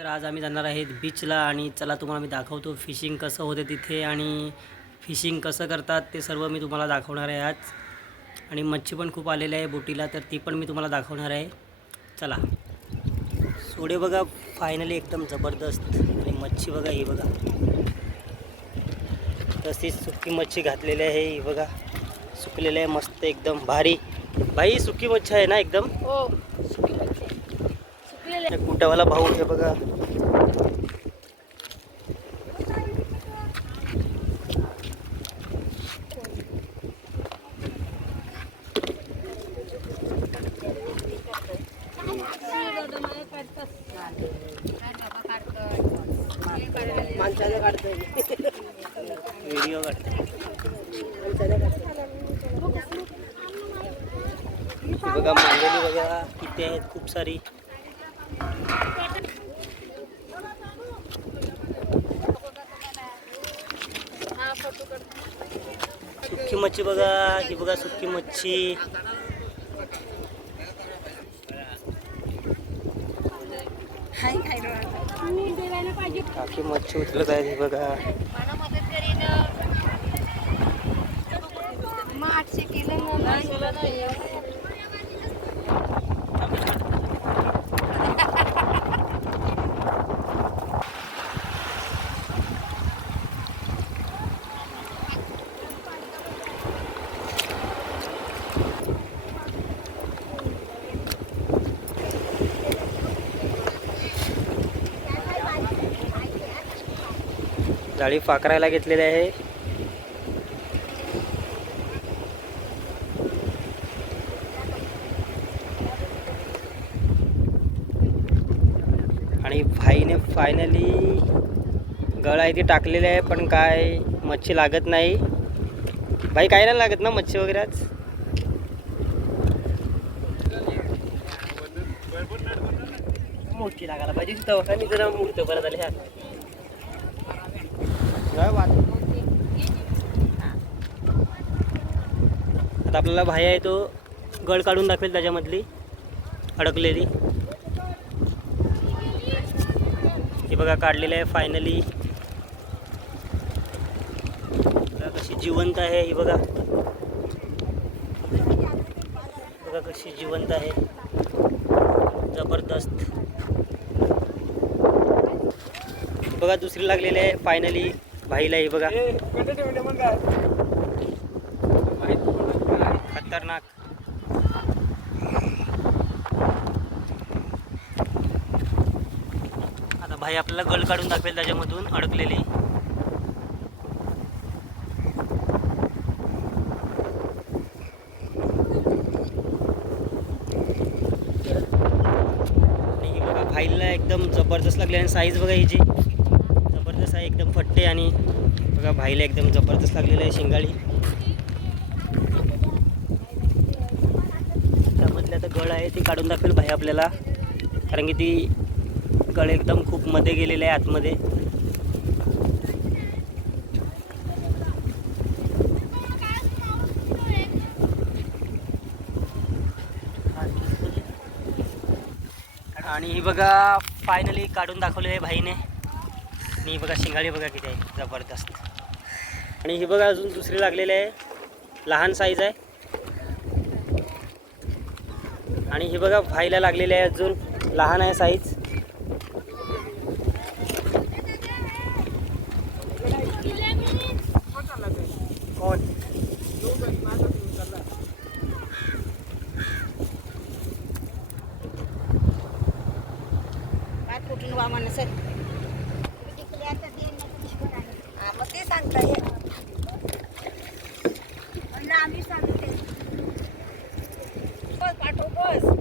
तर आज आम्ही जाणार आहेत बीचला आणि चला तुम्हाला मी दाखवतो फिशिंग कसं होते तिथे आणि फिशिंग कसं करतात ते सर्व मी तुम्हाला दाखवणार आहे आज. आणि मच्छी पण खूप आलेली आहे बोटीला, तर ती पण मी तुम्हाला दाखवणार आहे. चला. सोडे बघा फायनली एकदम जबरदस्त आणि मच्छी बघा ही बघा. तशीच सुकी मच्छी घातलेली आहे ही बघा, सुकलेली आहे मस्त एकदम भारी. भाई सुकी मच्छी आहे ना एकदम. हो सुकी मच्छी सुकलेले कुटावाला भाऊ हे बघा. व्हिडिओ काढते बघा. मांदेली बघा किती आहेत, खूप सारी. सुकी मच्छी बघा ही बघा, सुकी मच्छी. काकी मच्छी उचलत आहे बघा. जाळी पाकरायला घेतलेली आहे. आणि भाईने फायनली गळ आहे ती टाकलेली आहे, पण काय मच्छी लागत नाही. भाई काय नाही लागत ना मच्छी वगैरे आज. मोठी लागायला पाहिजे दवाखानी जरा मूर्त बरं झाले. आता आपल्याला भाई आहे तो गळ काढून दाखवेल त्याच्यामधली अडकलेली. हे बघा काढलेलं आहे फायनली. बघा कशी जिवंत आहे ही बघा. बघा कशी जिवंत आहे, जबरदस्त. बघा दुसरी लागलेली आहे फायनली भाईला ही बघा. खतरनाक. आता भाई आपल्याला गळ काढून दाखवेल त्याच्यामधून अडकलेली. आणि ही बघा भाईला एकदम जबरदस्त लागली आणि साईज बघा हिची जबरदस्त आहे एकदम फट्टे. आणि बघा भाईला एकदम जबरदस्त लागलेलं आहे शिंगाळी. त्यामधले आता गळ आहे ती काढून दाखवेल भाई आपल्याला, कारण की ती गळ एकदम खूप मध्ये गेलेले आहे आतमध्ये. आणि ही बघा फायनली काढून दाखवले आहे भाईने. आणि ही बघा शिंगाळी बघा किती आहे जबरदस्त. आणि ही बघा अजून दुसरी लागलेली आहे, लहान साईज आहे. आणि ही बघा भाईला लागलेली आहे अजून लहान आहे साईज. कोण कुठून वामान सर मग ते सांगता आम्ही सांगते बस पाठव बस.